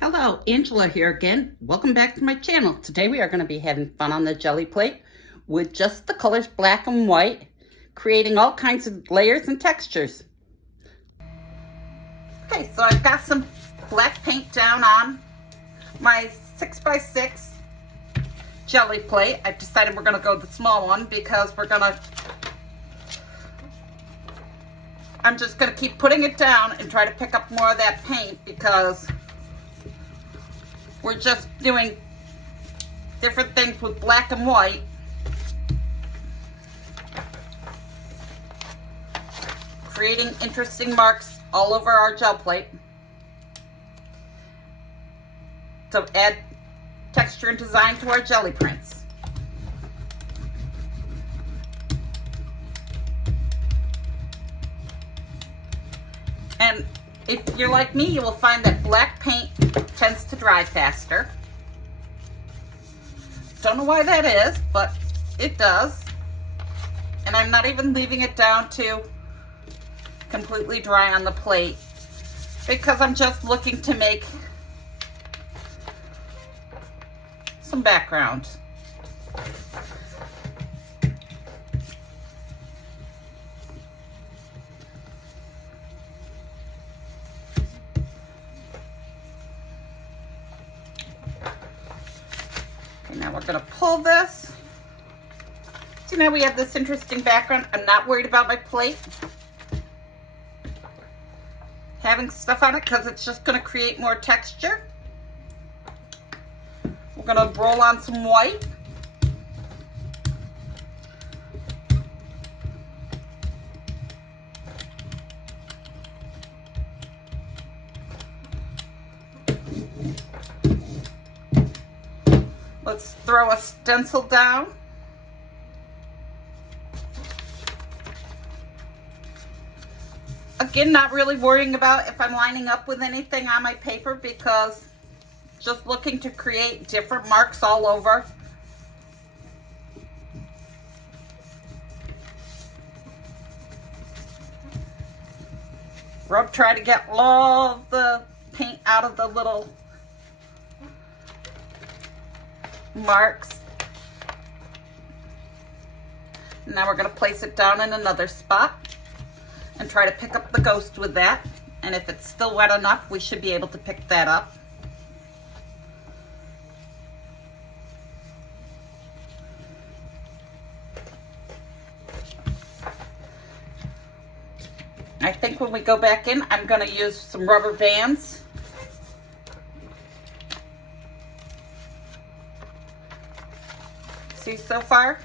Hello, Angela here again. Welcome back to my channel. Today we are going to be having fun on the jelly plate with just the colors black and white, creating all kinds of layers and textures. Okay, so I've got some black paint down on my 6x6 jelly plate. I've decided we're going to go the small one because I'm just going to keep putting it down and try to pick up more of that paint because we're just doing different things with black and white. Creating interesting marks all over our gel plate to add texture and design to our jelly prints. And if you're like me, you will find that black paint tends to dry faster. Don't know why that is, but it does. And I'm not even leaving it down to completely dry on the plate because I'm just looking to make some background. Now we're going to pull this. See, now we have this interesting background. I'm not worried about my plate having stuff on it because it's just going to create more texture. We're going to roll on some white. Let's throw a stencil down. Again, not really worrying about if I'm lining up with anything on my paper because just looking to create different marks all over. Try to get all of the paint out of the little marks. Now we're going to place it down in another spot and try to pick up the ghost with that. And if it's still wet enough, we should be able to pick that up. I think when we go back in, I'm going to use some rubber bands. See, so far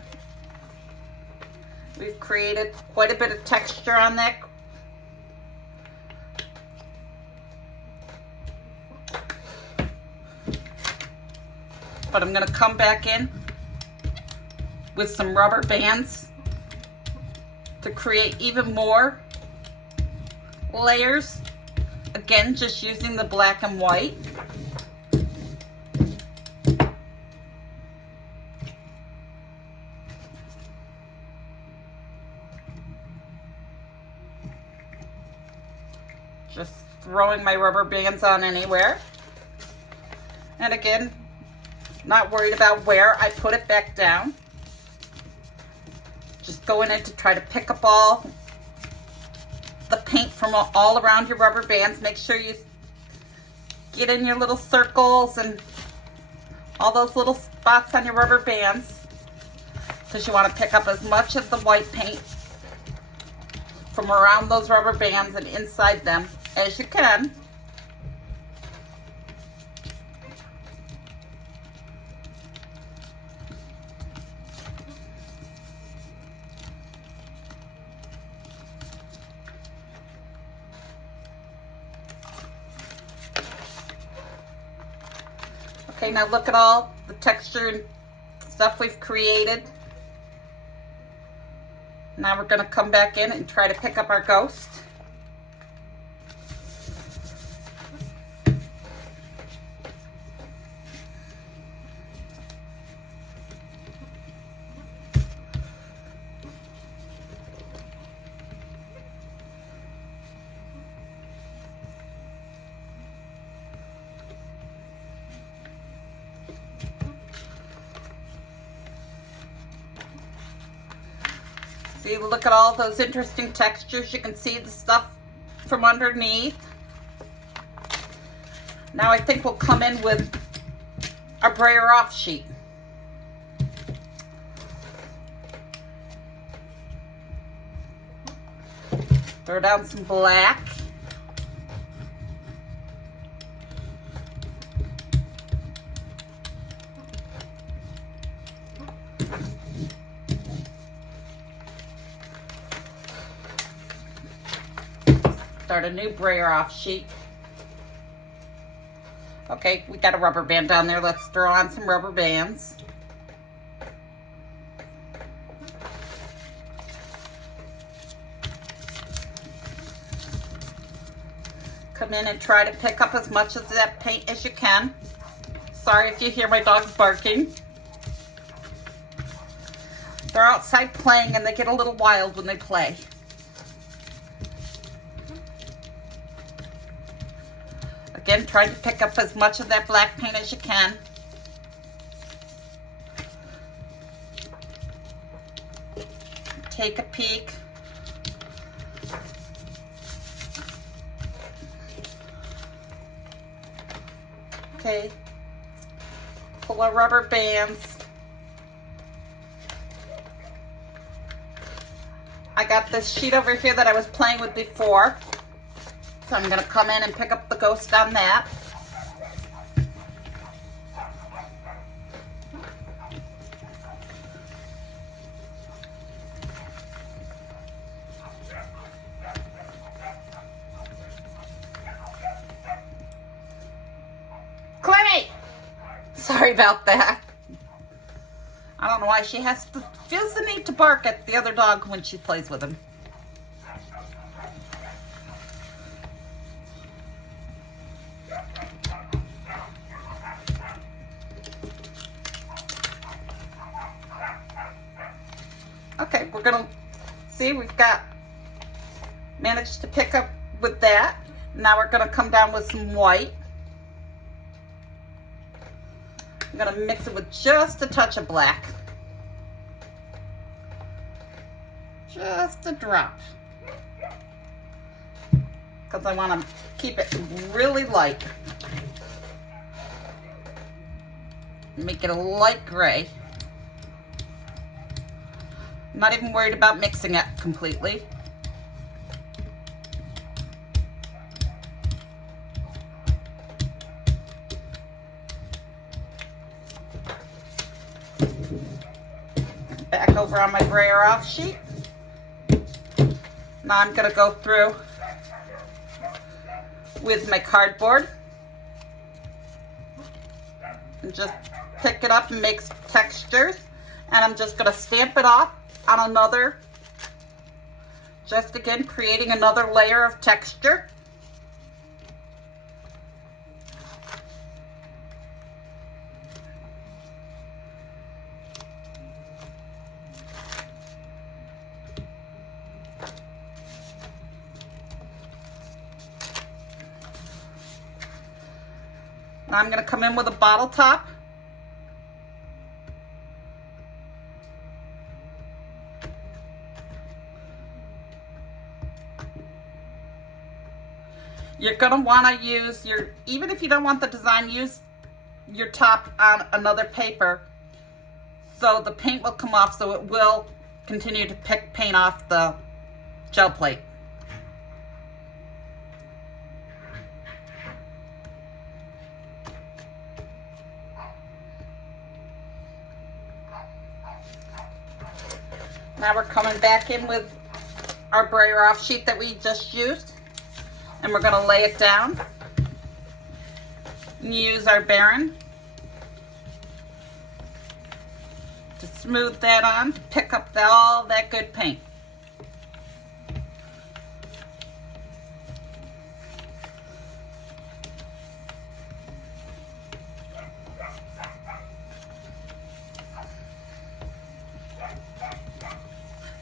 we've created quite a bit of texture on that. But I'm going to come back in with some rubber bands to create even more layers. Again, just using the black and white. Just throwing my rubber bands on anywhere. And again, not worried about where I put it back down. Just going in to try to pick up all the paint from all around your rubber bands. Make sure you get in your little circles and all those little spots on your rubber bands because you want to pick up as much of the white paint from around those rubber bands and inside them as you can. Okay, now look at all the texture and stuff we've created. Now we're going to come back in and try to pick up our ghost. See, look at all those interesting textures. You can see the stuff from underneath. Now I think we'll come in with our brayer off sheet. Throw down some black. Start a new brayer off sheet. Okay, we got a rubber band down there. Let's throw on some rubber bands. Come in and try to pick up as much of that paint as you can. Sorry if you hear my dogs barking. They're outside playing and they get a little wild when they play. Again, try to pick up as much of that black paint as you can. Take a peek. Okay. Pull our rubber bands. I got this sheet over here that I was playing with before. So I'm going to come in and pick up the ghost on that. Clemmy! Sorry about that. I don't know why she feels the need to bark at the other dog when she plays with him. Okay, we're gonna see we've managed to pick up with that. Now we're gonna come down with some white. I'm gonna mix it with just a touch of black. Just a drop. Because I want to keep it really light. Make it a light gray. I'm not even worried about mixing it completely. Back over on my brayer off sheet. Now I'm going to go through with my cardboard and just pick it up and make textures. And I'm just going to stamp it off on another, just again creating another layer of texture. Now I'm going to come in with a bottle top. You're going to want to use even if you don't want the design, use your top on another paper so the paint will come off, so it will continue to paint off the gel plate. Now we're coming back in with our brayer off sheet that we just used, and we're going to lay it down and use our Baren to smooth that on, to pick up all that good paint.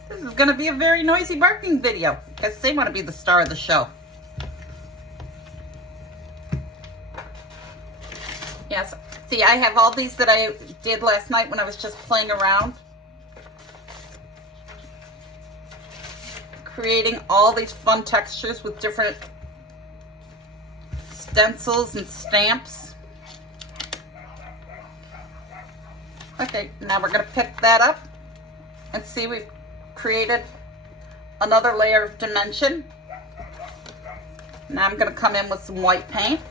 This is going to be a very noisy barking video because they want to be the star of the show. Yes, see, I have all these that I did last night when I was just playing around. creating all these fun textures with different stencils and stamps. Okay, now we're going to pick that up and see we've created another layer of dimension. Now I'm going to come in with some white paint.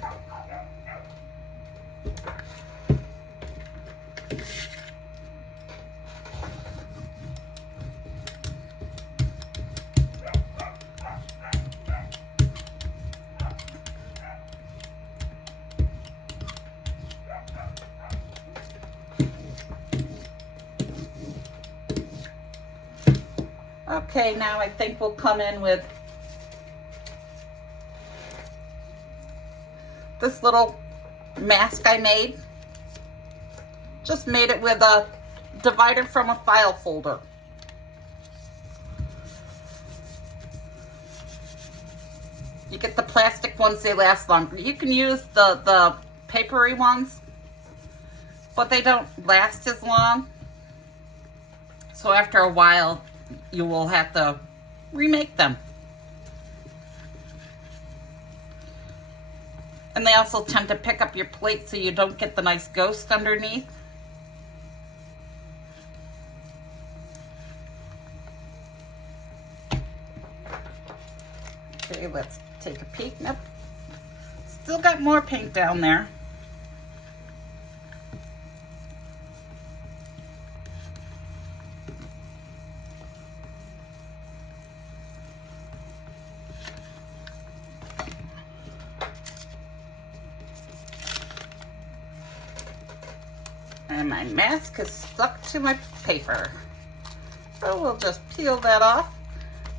Okay, now I think we'll come in with this little mask I made. Just made it with a divider from a file folder. You get the plastic ones, they last longer. You can use the papery ones, but they don't last as long. So after a while, you will have to remake them. And they also tend to pick up your plate so you don't get the nice ghost underneath. Okay, let's take a peek. Nope. Still got more paint down there. And my mask is stuck to my paper. So we'll just peel that off.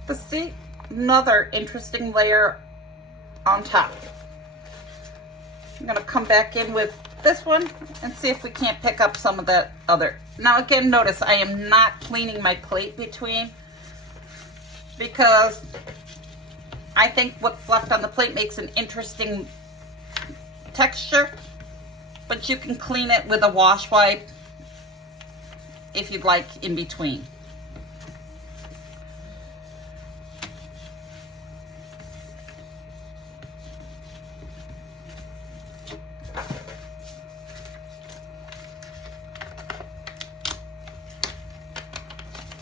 But see, another interesting layer on top. I'm gonna come back in with this one and see if we can't pick up some of that other. Now again, notice I am not cleaning my plate between, because I think what's left on the plate makes an interesting texture. But you can clean it with a wash wipe if you'd like in between.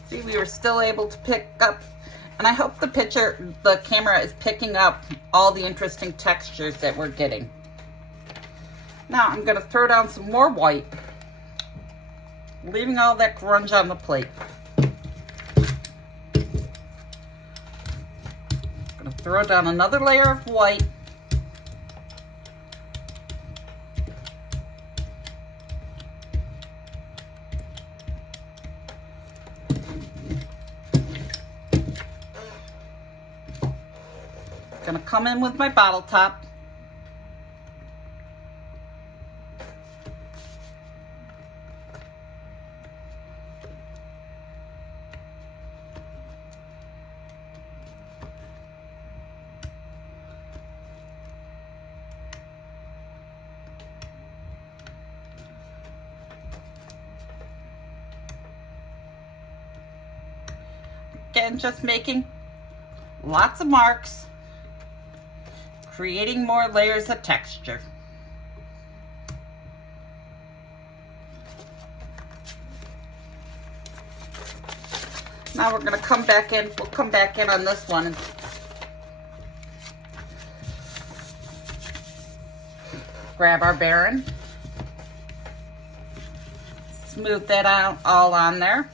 See, we were still able to pick up, and I hope the camera is picking up all the interesting textures that we're getting. Now I'm going to throw down some more white, leaving all that grunge on the plate. I'm going to throw down another layer of white. I'm going to come in with my bottle top. Again, just making lots of marks, creating more layers of texture. Now we're going to come back in, we'll come back in on this one and grab our Baron. Smooth that out all on there.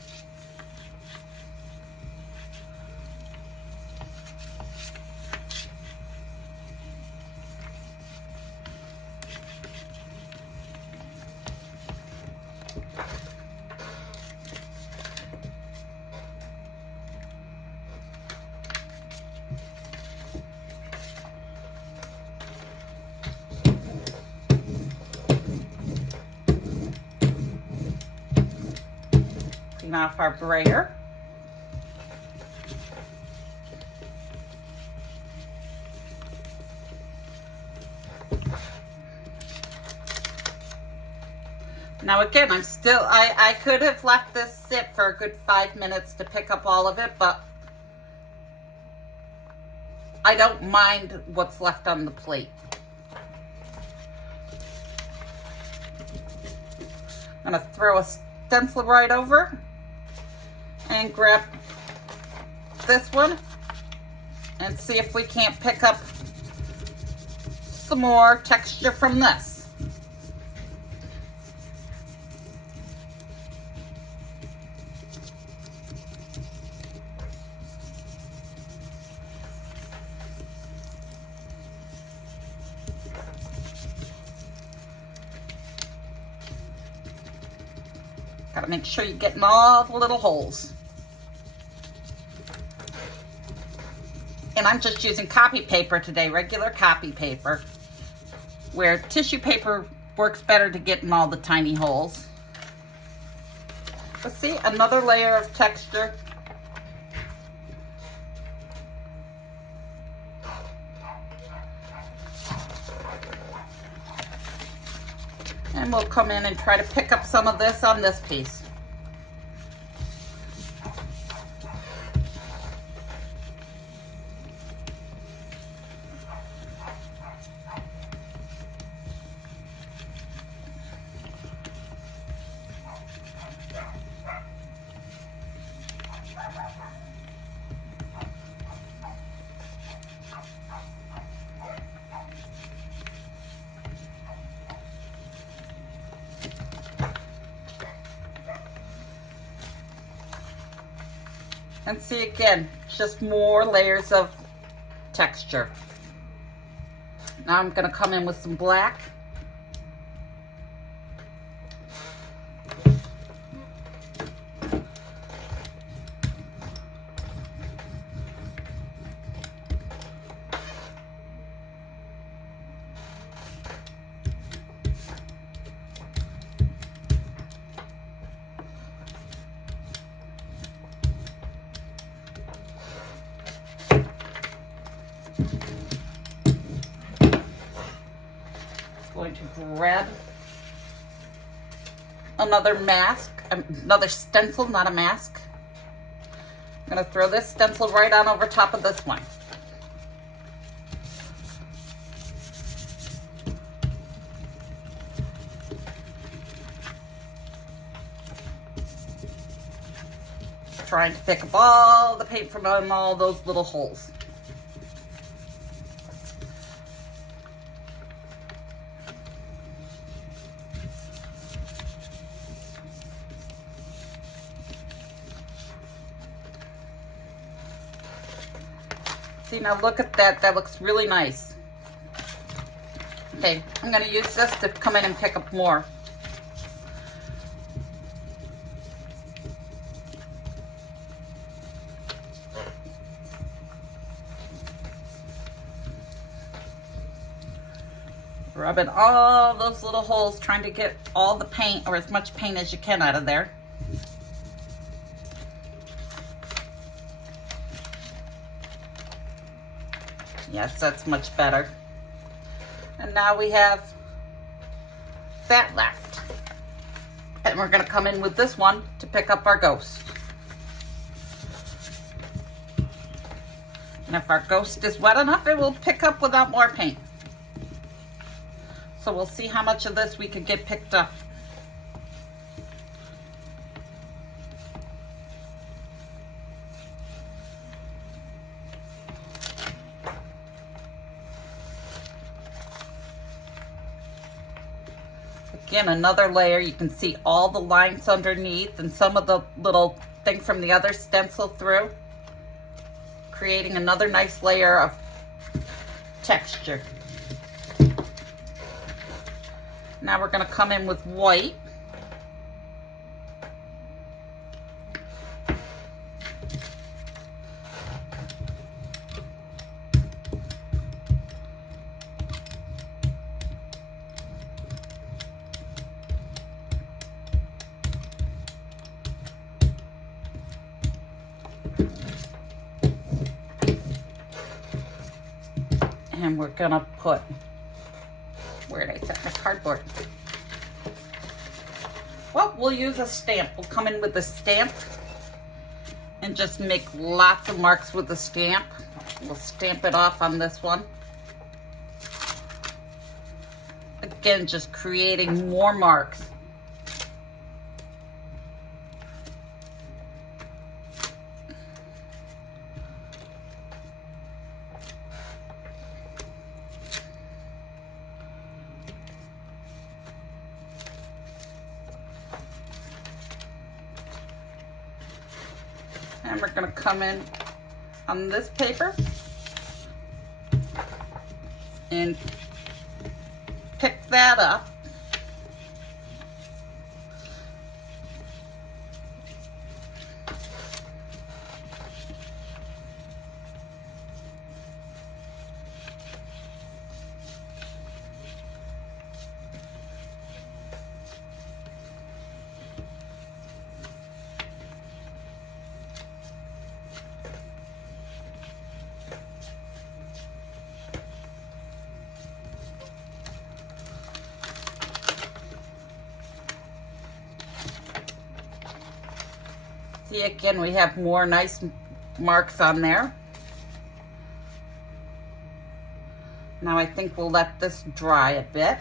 Off our brayer. Now again, I could have left this sit for a good 5 minutes to pick up all of it, but I don't mind what's left on the plate. I'm gonna throw a stencil right over and grab this one and see if we can't pick up some more texture from this. Gotta make sure you're getting all the little holes. And I'm just using copy paper today, regular copy paper, where tissue paper works better to get in all the tiny holes. But see, another layer of texture. And we'll come in and try to pick up some of this on this piece. And see, again, just more layers of texture. Now I'm going to come in with some black. Going to grab another mask, another stencil, not a mask. I'm going to throw this stencil right on over top of this one. Trying to pick up all the paint from all those little holes. See, now look at that. That looks really nice. Okay, I'm going to use this to come in and pick up more. Rubbing all those little holes, trying to get all the paint, or as much paint as you can, out of there. Yes, that's much better. And now we have that left. And we're going to come in with this one to pick up our ghost. And if our ghost is wet enough, it will pick up without more paint. So we'll see how much of this we could get picked up. Again, another layer. You can see all the lines underneath and some of the little thing from the other stencil through, creating another nice layer of texture. Now we're going to come in with white. And we're gonna put, where did I set my cardboard? Well, we'll use a stamp. We'll come in with a stamp and just make lots of marks with the stamp. We'll stamp it off on this one. Again, just creating more marks. And we're going to come in on this paper and pick that up. See, again, we have more nice marks on there. Now I think we'll let this dry a bit.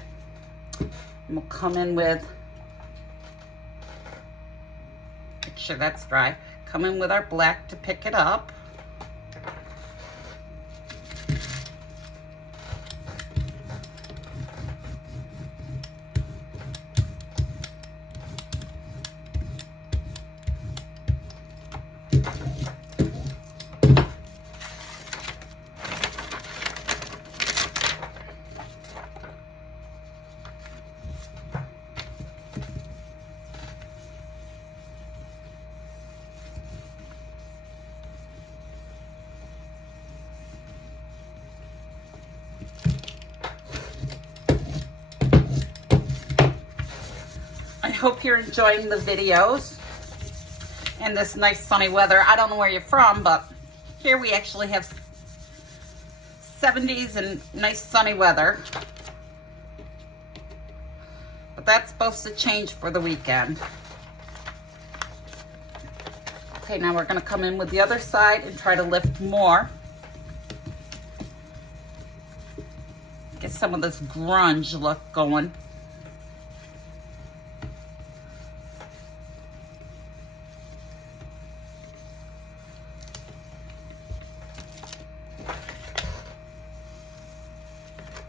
And we'll come in with, make sure that's dry. Come in with our black to pick it up. I hope you're enjoying the videos and this nice sunny weather. I don't know where you're from, but here we actually have 70s and nice sunny weather. But that's supposed to change for the weekend. Okay, now we're going to come in with the other side and try to lift more. Get some of this grunge look going.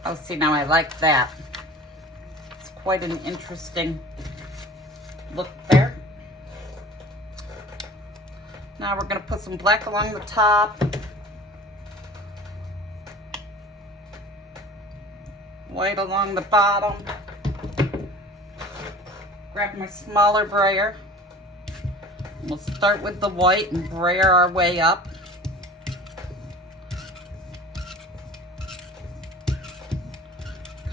Oh, see, now I like that. It's quite an interesting look there. Now we're going to put some black along the top. White along the bottom. Grab my smaller brayer. We'll start with the white and brayer our way up.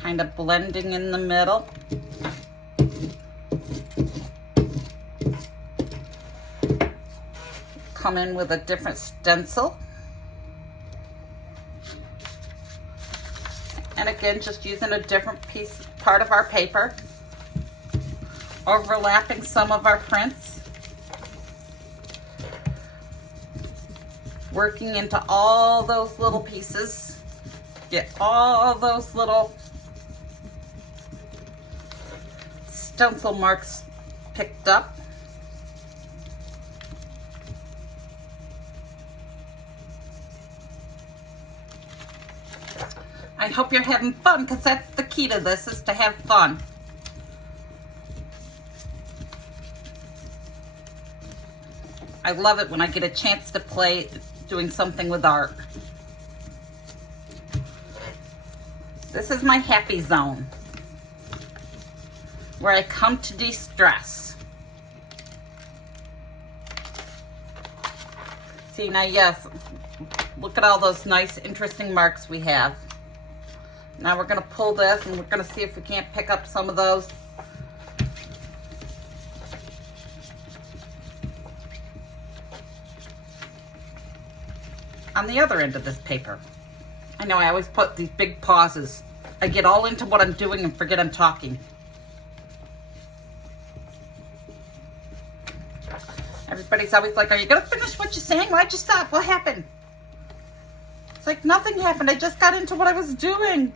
Kind of blending in the middle. Come in with a different stencil. And again, just using a different part of our paper. Overlapping some of our prints. Working into all those little pieces. Get all those little stencil marks picked up. I hope you're having fun, because that's the key to this, is to have fun. I love it when I get a chance to play doing something with art. This is my happy zone, where I come to de-stress. See, now yes, look at all those nice, interesting marks we have. Now we're going to pull this and we're going to see if we can't pick up some of those. On the other end of this paper. I know I always put these big pauses. I get all into what I'm doing and forget I'm talking. Everybody's always like, are you going to finish what you're saying? Why'd you stop? What happened? It's like nothing happened. I just got into what I was doing.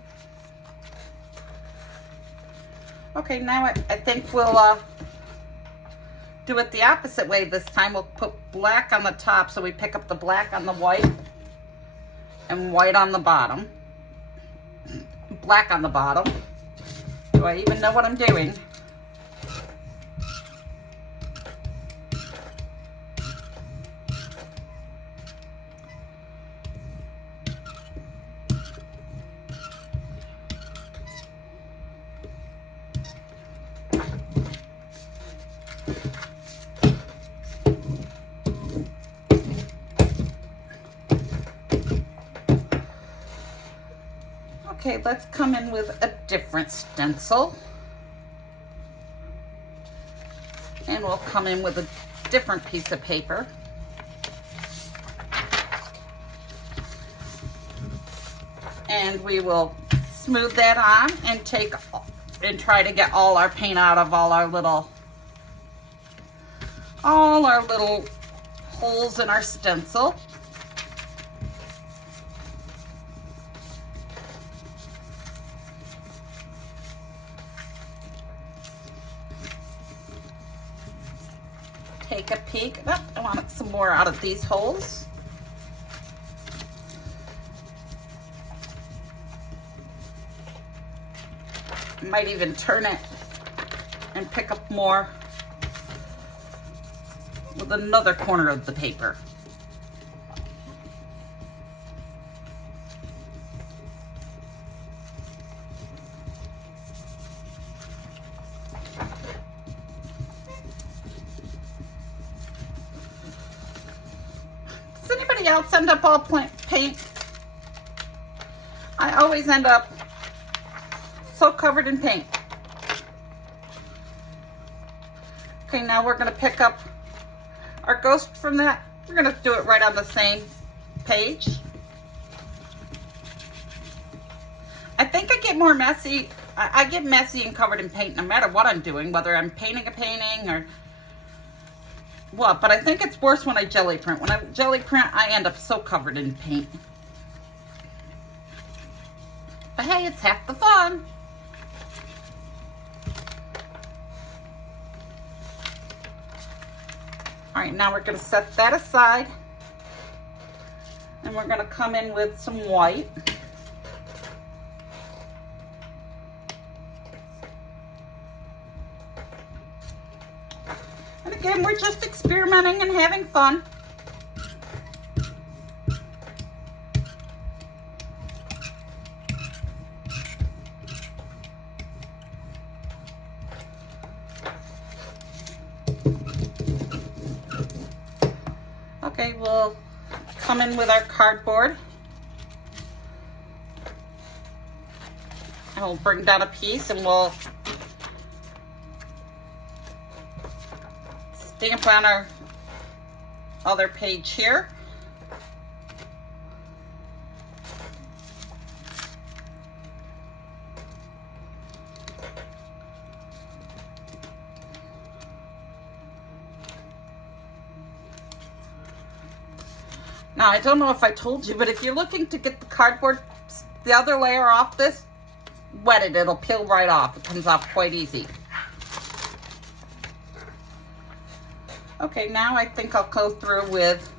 Okay, now I think we'll do it the opposite way this time. We'll put black on the top, so we pick up the black on the white and white on the bottom. Black on the bottom. Do I even know what I'm doing? Okay, let's come in with a different stencil. And we'll come in with a different piece of paper. And we will smooth that on and try to get all our paint out of all our little holes in our stencil. Take a peek. Oh, I want some more out of these holes. Might even turn it and pick up more with another corner of the paper. Does anybody else end up all paint? I always end up so covered in paint. Okay, now we're gonna pick up our ghost from that. We're gonna do it right on the same page. I think I get more messy. I get messy and covered in paint no matter what I'm doing, whether I'm painting a painting or what, but I think it's worse when I jelly print. When I jelly print, I end up so covered in paint. But hey, it's half the fun. All right, now we're gonna set that aside and we're gonna come in with some white. And again, we're just experimenting and having fun. Okay, we'll come in with our cardboard. And we'll bring down a piece and we'll stamp on our other page here. Now, I don't know if I told you, but if you're looking to get the cardboard, the other layer off this, wet it, it'll peel right off. It comes off quite easy. Okay, now I think I'll go through with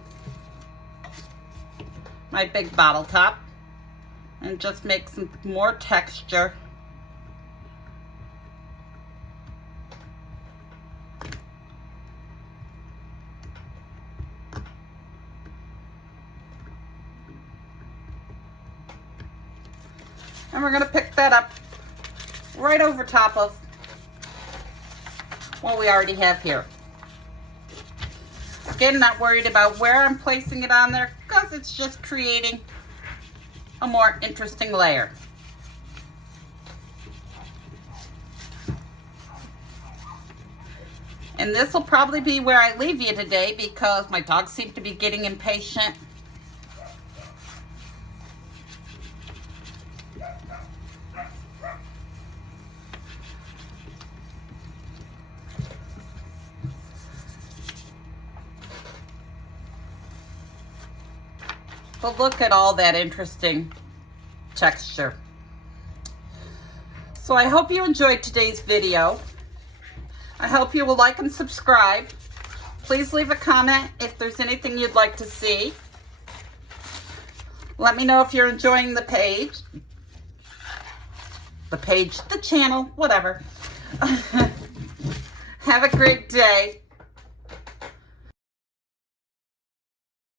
my big bottle top and just make some more texture. And we're going to pick that up right over top of what we already have here. Again, not worried about where I'm placing it on there because it's just creating a more interesting layer. And this will probably be where I leave you today because my dogs seem to be getting impatient. But look at all that interesting texture. So I hope you enjoyed today's video. I hope you will like and subscribe. Please leave a comment if there's anything you'd like to see. Let me know if you're enjoying the page. The channel, whatever. Have a great day.